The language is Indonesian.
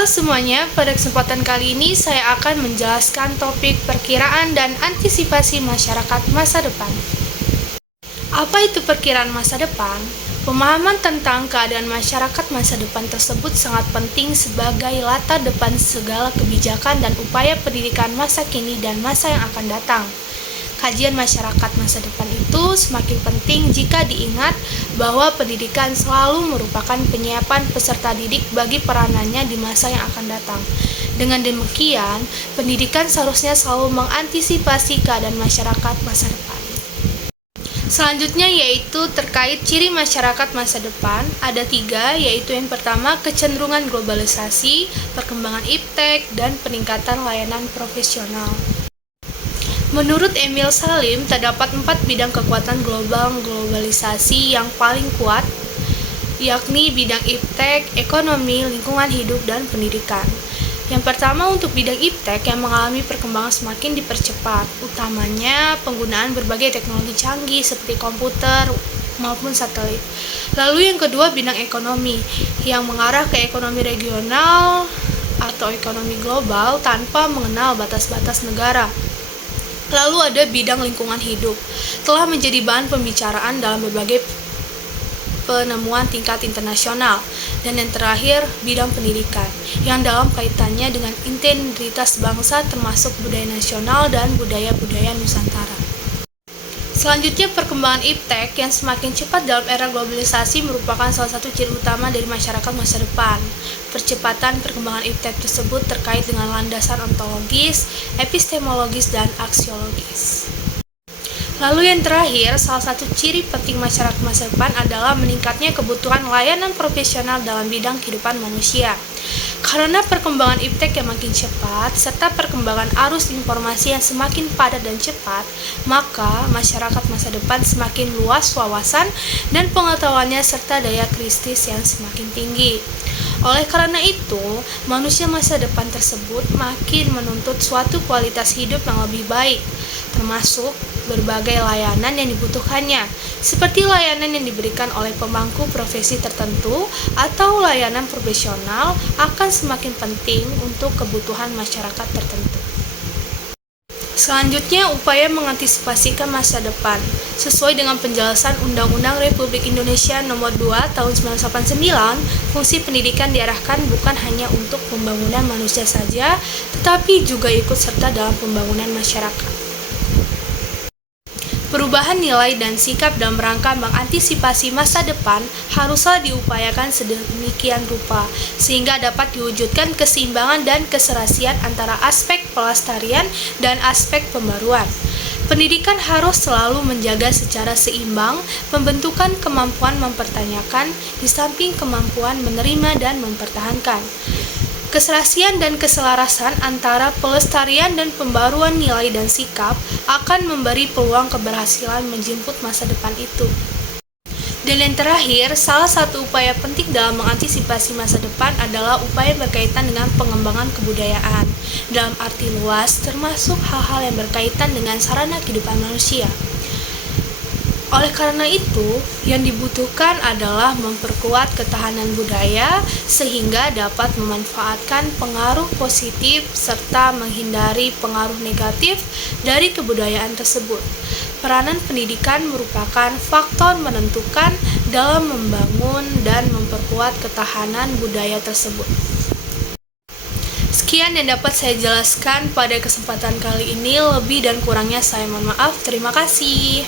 Halo semuanya, pada kesempatan kali ini saya akan menjelaskan topik perkiraan dan antisipasi masyarakat masa depan. Apa itu perkiraan masa depan? Pemahaman tentang keadaan masyarakat masa depan tersebut sangat penting sebagai latar depan segala kebijakan dan upaya pendidikan masa kini dan masa yang akan datang. Kajian masyarakat masa depan itu semakin penting jika diingat bahwa pendidikan selalu merupakan penyiapan peserta didik bagi peranannya di masa yang akan datang. Dengan demikian, pendidikan seharusnya selalu mengantisipasi keadaan masyarakat masa depan. Selanjutnya yaitu terkait ciri masyarakat masa depan, ada 3, yaitu yang pertama kecenderungan globalisasi, perkembangan iptek, dan peningkatan layanan profesional. Menurut Emil Salim, terdapat 4 bidang kekuatan globalisasi yang paling kuat, yakni bidang iptek, ekonomi, lingkungan hidup, dan pendidikan. Yang pertama untuk bidang iptek yang mengalami perkembangan semakin dipercepat, utamanya penggunaan berbagai teknologi canggih seperti komputer maupun satelit. Lalu yang kedua bidang ekonomi, yang mengarah ke ekonomi regional atau ekonomi global tanpa mengenal batas-batas negara. Lalu ada bidang lingkungan hidup, telah menjadi bahan pembicaraan dalam berbagai penemuan tingkat internasional. Dan yang terakhir, bidang pendidikan, yang dalam kaitannya dengan integritas bangsa termasuk budaya nasional dan budaya-budaya Nusantara. Selanjutnya, perkembangan iptek yang semakin cepat dalam era globalisasi merupakan salah satu ciri utama dari masyarakat masa depan. Percepatan perkembangan iptek tersebut terkait dengan landasan ontologis, epistemologis, dan aksiologis. Lalu yang terakhir, salah satu ciri penting masyarakat masa depan adalah meningkatnya kebutuhan layanan profesional dalam bidang kehidupan manusia. Karena perkembangan iptek yang makin cepat, serta perkembangan arus informasi yang semakin padat dan cepat, maka masyarakat masa depan semakin luas wawasan dan pengetahuannya serta daya kritis yang semakin tinggi. Oleh karena itu, manusia masa depan tersebut makin menuntut suatu kualitas hidup yang lebih baik, termasuk berbagai layanan yang dibutuhkannya, seperti layanan yang diberikan oleh pemangku profesi tertentu atau layanan profesional akan semakin penting untuk kebutuhan masyarakat tertentu. Selanjutnya, upaya mengantisipasikan masa depan. Sesuai dengan penjelasan Undang-Undang Republik Indonesia Nomor 2 Tahun 1989, fungsi pendidikan diarahkan bukan hanya untuk pembangunan manusia saja, tetapi juga ikut serta dalam pembangunan masyarakat. Perubahan nilai dan sikap dalam rangka mengantisipasi masa depan haruslah diupayakan sedemikian rupa, sehingga dapat diwujudkan keseimbangan dan keserasian antara aspek pelestarian dan aspek pembaruan. Pendidikan harus selalu menjaga secara seimbang pembentukan kemampuan mempertanyakan di samping kemampuan menerima dan mempertahankan. Keserasian dan keselarasan antara pelestarian dan pembaruan nilai dan sikap akan memberi peluang keberhasilan menjemput masa depan itu. Dan yang terakhir, salah satu upaya penting dalam mengantisipasi masa depan adalah upaya berkaitan dengan pengembangan kebudayaan, dalam arti luas termasuk hal-hal yang berkaitan dengan sarana kehidupan manusia. Oleh karena itu, yang dibutuhkan adalah memperkuat ketahanan budaya sehingga dapat memanfaatkan pengaruh positif serta menghindari pengaruh negatif dari kebudayaan tersebut. Peranan pendidikan merupakan faktor menentukan dalam membangun dan memperkuat ketahanan budaya tersebut. Sekian yang dapat saya jelaskan pada kesempatan kali ini, lebih dan kurangnya saya mohon maaf. Terima kasih.